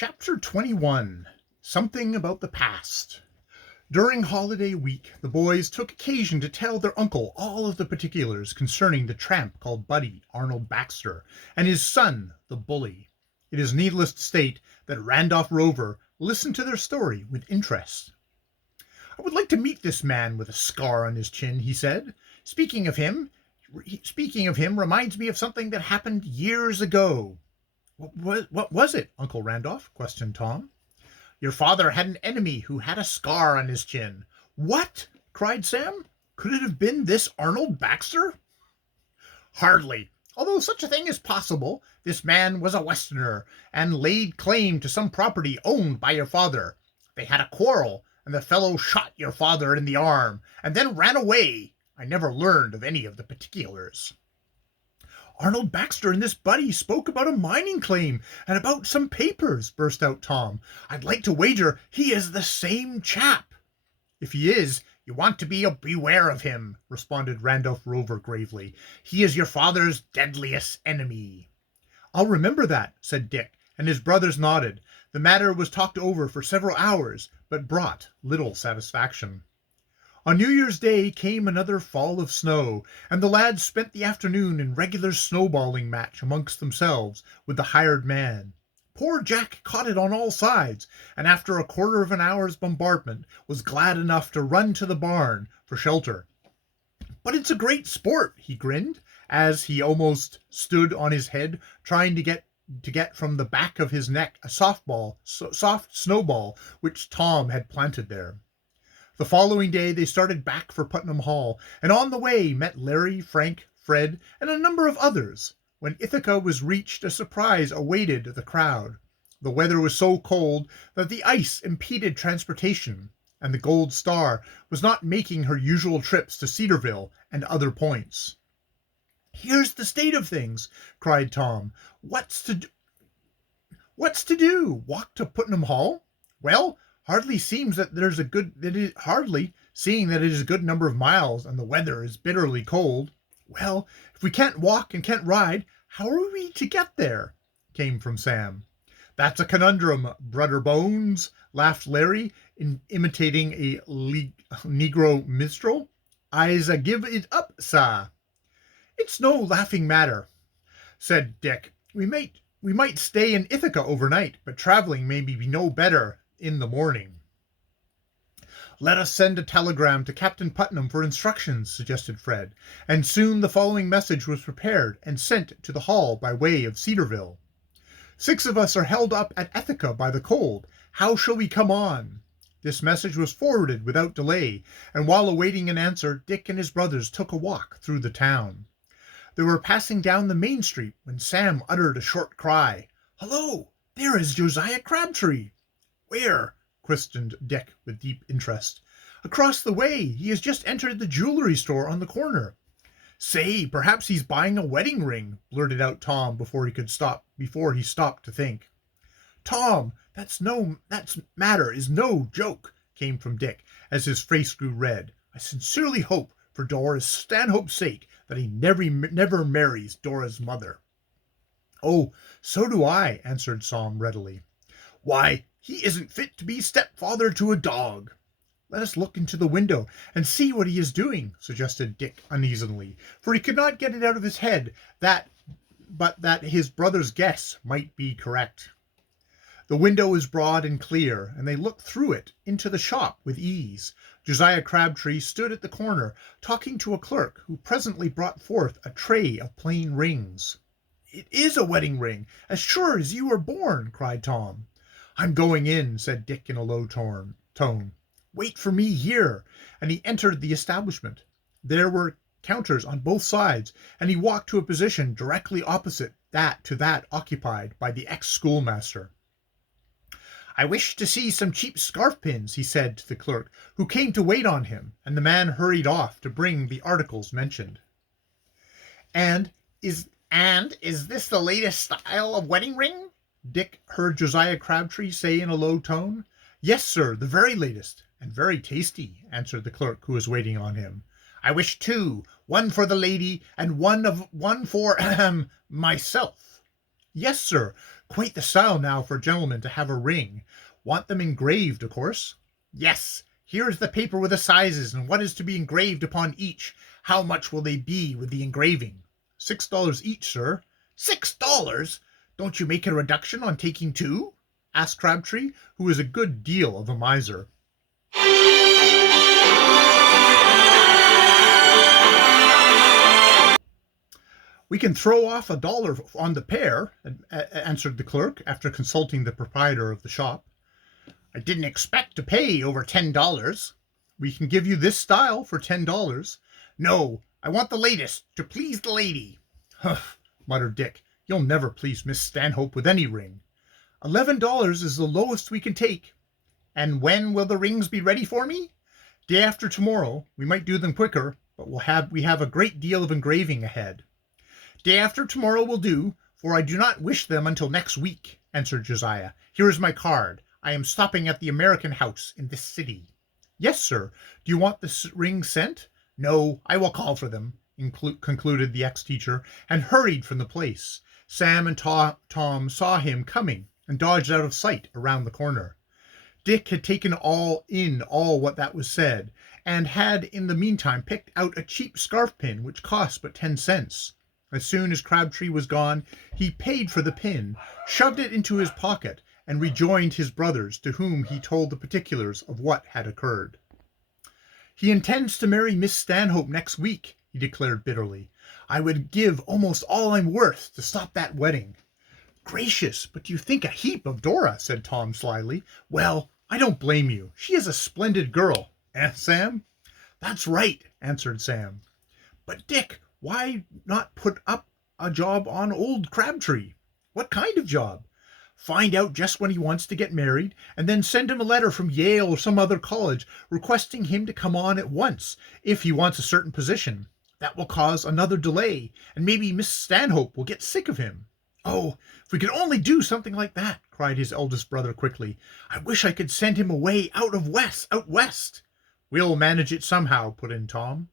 Chapter 21. Something about the past. During holiday week, the boys took occasion to tell their uncle all of the particulars concerning the tramp called Buddy Arnold Baxter and his son, the bully. It is needless to state that Randolph Rover listened to their story with interest. "I would like to meet this man with a scar on his chin," he said. Speaking of him reminds me of something that happened years ago." What was it, Uncle Randolph?" questioned Tom. "Your father had an enemy who had a scar on his chin." "What?" cried Sam. "Could it have been this Arnold Baxter?" "Hardly. Although such a thing is possible, this man was a Westerner, and laid claim to some property owned by your father. They had a quarrel, and the fellow shot your father in the arm, and then ran away. I never learned of any of the particulars." "Arnold Baxter and this Buddy spoke about a mining claim and about some papers," burst out Tom. "I'd like to wager he is the same chap." "If he is, you want to beware of him," responded Randolph Rover gravely. "He is your father's deadliest enemy." "I'll remember that," said Dick, and his brothers nodded. The matter was talked over for several hours, but brought little satisfaction. On New Year's Day came another fall of snow, and the lads spent the afternoon in regular snowballing match amongst themselves with the hired man. Poor Jack caught it on all sides, and after a quarter of an hour's bombardment was glad enough to run to the barn for shelter. "But it's a great sport," he grinned, as he almost stood on his head, trying to get from the back of his neck a soft snowball which Tom had planted there. The following day they started back for Putnam Hall, and on the way met Larry, Frank, Fred, and a number of others. When Ithaca was reached, a surprise awaited the crowd. The weather was so cold that the ice impeded transportation, and the Gold Star was not making her usual trips to Cedarville and other points. "Here's the state of things," cried Tom. What's to do? Walk to Putnam Hall? Well, seeing that it is a good number of miles and the weather is bitterly cold. Well, if we can't walk and can't ride, how are we to get there?" came from Sam. "That's a conundrum, Brother Bones," laughed Larry, imitating a Negro minstrel. "I's a give it up, sah." "It's no laughing matter," said Dick. We might stay in Ithaca overnight, but traveling may be no better in the morning." "Let us send a telegram to Captain Putnam for instructions," suggested Fred, and soon the following message was prepared and sent to the hall by way of Cedarville. "6 of us are held up at Ithaca by the cold. How shall we come on?" This message was forwarded without delay, and while awaiting an answer, Dick and his brothers took a walk through the town. They were passing down the main street when Sam uttered a short cry. "Hello! There is Josiah Crabtree!" "Where?" questioned Dick with deep interest. "Across the way. He has just entered the jewelry store on the corner." "Say, perhaps he's buying a wedding ring," blurted out Tom before he stopped to think. "Tom, that matter is no joke," came from Dick as his face grew red. "I sincerely hope, for Dora's Stanhope's sake, that he never marries Dora's mother." "Oh, so do I," answered Sam readily. "Why, he isn't fit to be stepfather to a dog." "Let us look into the window and see what he is doing," suggested Dick uneasily, for he could not get it out of his head that his brother's guess might be correct. The window was broad and clear, and they looked through it into the shop with ease. Josiah Crabtree stood at the corner, talking to a clerk, who presently brought forth a tray of plain rings. "It is a wedding ring, as sure as you were born!" cried Tom. "I'm going in," said Dick in a low tone. "Wait for me here," and he entered the establishment. There were counters on both sides, and he walked to a position directly opposite that occupied by the ex-schoolmaster. "I wish to see some cheap scarf pins," he said to the clerk, who came to wait on him, and the man hurried off to bring the articles mentioned. And is this the latest style of wedding ring?" Dick heard Josiah Crabtree say in a low tone. "Yes, sir, the very latest, and very tasty," answered the clerk who was waiting on him. "I wish 2, one for the lady and one for myself." "Yes, sir, Quite the style now for a gentleman to have a ring. Want them engraved, of course? Yes. Here is the paper with the sizes and what is to be engraved upon each. How much will they be with the engraving? $6 each, sir. $6? Don't you make a reduction on taking two? Asked Crabtree, who was a good deal of a miser. We can throw off $1 on the pair, answered the clerk, after consulting the proprietor of the shop. I didn't expect to pay over $10. We can give you this style for $10. No, I want the latest, to please the lady. Humph, muttered Dick. You'll never please Miss Stanhope with any ring. $11 is the lowest we can take. And when will the rings be ready for me? Day after tomorrow. We might do them quicker, but we have a great deal of engraving ahead. Day after tomorrow will do, for I do not wish them until next week, answered Josiah. Here is my card. I am stopping at the American House in this city. Yes, sir. Do you want the rings sent? No, I will call for them, concluded the ex-teacher, and hurried from the place. Sam and Tom saw him coming and dodged out of sight around the corner. Dick had taken all what that was said, and had in the meantime picked out a cheap scarf pin which cost but 10 cents. As soon as Crabtree was gone, he paid for the pin, shoved it into his pocket, and rejoined his brothers, to whom he told the particulars of what had occurred. He intends to marry Miss Stanhope next week, he declared bitterly. I would give almost all I'm worth to stop that wedding. Gracious, but you think a heap of Dora, said Tom slyly. Well, I don't blame you. She is a splendid girl. Eh, Sam? That's right, answered Sam. But Dick, why not put up a job on old Crabtree? What kind of job? Find out just when he wants to get married, and then send him a letter from Yale or some other college requesting him to come on at once if he wants a certain position. That will cause another delay, and maybe Miss Stanhope will get sick of him. Oh, if we could only do something like that, cried his eldest brother quickly. I wish I could send him away out west. We'll manage it somehow, put in Tom.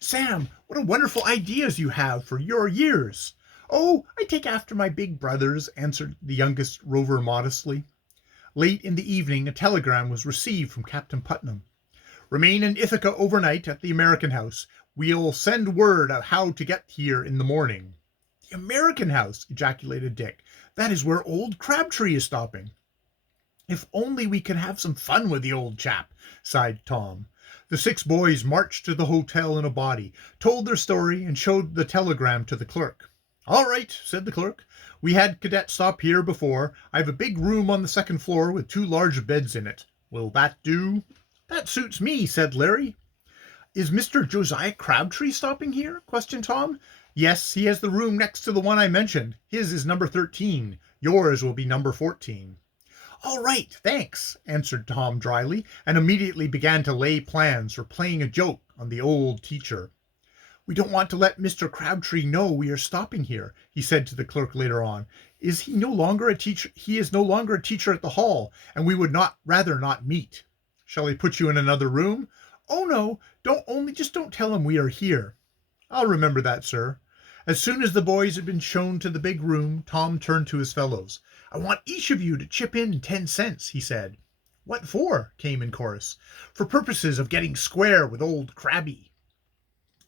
Sam, what a wonderful ideas you have for your years. Oh, I take after my big brothers, answered the youngest Rover modestly. Late in the evening, a telegram was received from Captain Putnam. Remain in Ithaca overnight at the American House. We'll send word of how to get here in the morning. The American House, ejaculated Dick. That is where old Crabtree is stopping. If only we could have some fun with the old chap, sighed Tom. The 6 boys marched to the hotel in a body, told their story, and showed the telegram to the clerk. All right, said the clerk. We had cadets stop here before. I have a big room on the 2nd floor with 2 large beds in it. Will that do? That suits me, said Larry. Is Mr. Josiah Crabtree stopping here? Questioned Tom. Yes, he has the room next to the one I mentioned. His is number 13. Yours will be number 14. All right, thanks, answered Tom dryly, and immediately began to lay plans for playing a joke on the old teacher. We don't want to let Mr. Crabtree know we are stopping here, he said to the clerk later on. He is no longer a teacher at the hall, and we would rather not meet. Shall I put you in another room? Oh no, just don't tell him we are here. I'll remember that, sir. As soon as the boys had been shown to the big room, Tom turned to his fellows. I want each of you to chip in 10 cents, he said. What for? Came in chorus. For purposes of getting square with old Crabby.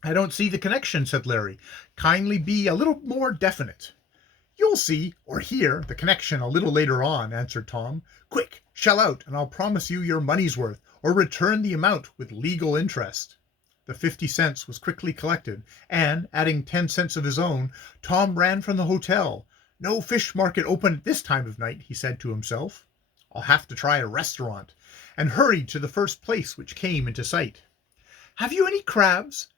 I don't see the connection, said Larry. Kindly be a little more definite. You'll see, or hear, the connection a little later on, answered Tom. Quick, shell out, and I'll promise you your money's worth, or return the amount with legal interest. The 50 cents was quickly collected, and, adding 10 cents of his own, Tom ran from the hotel. No fish market open at this time of night, he said to himself. I'll have to try a restaurant, and hurried to the first place which came into sight. Have you any crabs?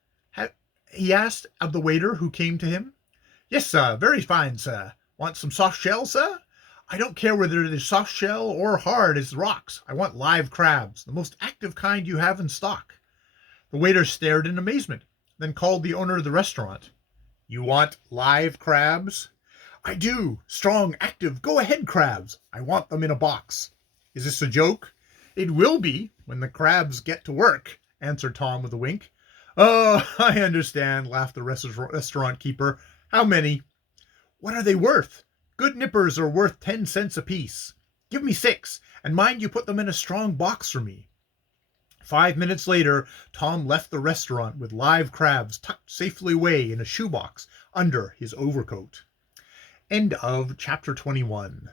He asked of the waiter who came to him. Yes, sir, very fine, sir. Want some soft shell, sir? I don't care whether it is soft shell or hard as rocks. I want live crabs, the most active kind you have in stock. The waiter stared in amazement, then called the owner of the restaurant. You want live crabs? I do. Strong, active, go-ahead crabs. I want them in a box. Is this a joke? It will be when the crabs get to work, answered Tom with a wink. Oh, I understand, laughed the restaurant keeper. How many? What are they worth? Good nippers are worth 10 cents apiece. Give me 6, and mind you put them in a strong box for me." 5 minutes later, Tom left the restaurant with live crabs tucked safely away in a shoebox under his overcoat. End of chapter 21.